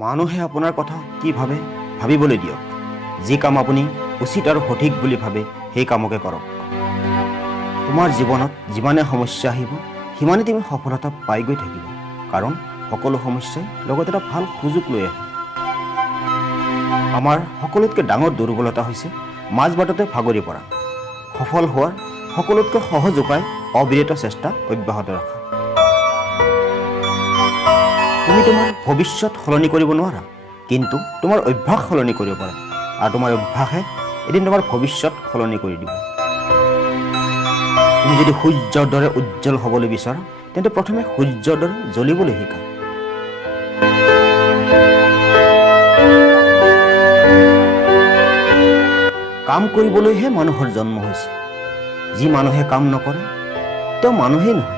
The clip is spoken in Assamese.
মানুহে আপোনাৰ কথা কি ভাবে ভাবিবলৈ দিয়ক। যি কাম আপুনি উচিত আৰু সঠিক বুলি ভাবে সেই কামকে কৰক। তোমাৰ জীৱনত যিমানে সমস্যা আহিব সিমানে তুমি সফলতা পাই গৈ থাকিব, কাৰণ সকলো সমস্যাই লগত এটা ভাল সুযোগ লৈ আহে। আমাৰ সকলোতকৈ ডাঙৰ দুৰ্বলতা হৈছে মাজবাটতে ভাগৰি পৰা। সফল হোৱাৰ সকলোতকৈ সহজ উপায় অবিৰত চেষ্টা অব্যাহত ৰখা। তুমি তোমাৰ ভৱিষ্যত সলনি কৰিব নোৱাৰা, কিন্তু তোমাৰ অভ্যাস সলনি কৰিব পাৰা, আৰু তোমাৰ অভ্যাসে এদিন তোমাৰ ভৱিষ্যত সলনি কৰি দিব। তুমি যদি সূৰ্যৰ দৰে উজ্জ্বল হ'বলৈ বিচাৰা, তেন্তে প্ৰথমে সূৰ্যৰ দৰে জ্বলিবলৈ শিকা। কাম কৰিবলৈহে মানুহৰ জন্ম হৈছে। যি মানুহে কাম নকৰে তেওঁ মানুহেই নহয়।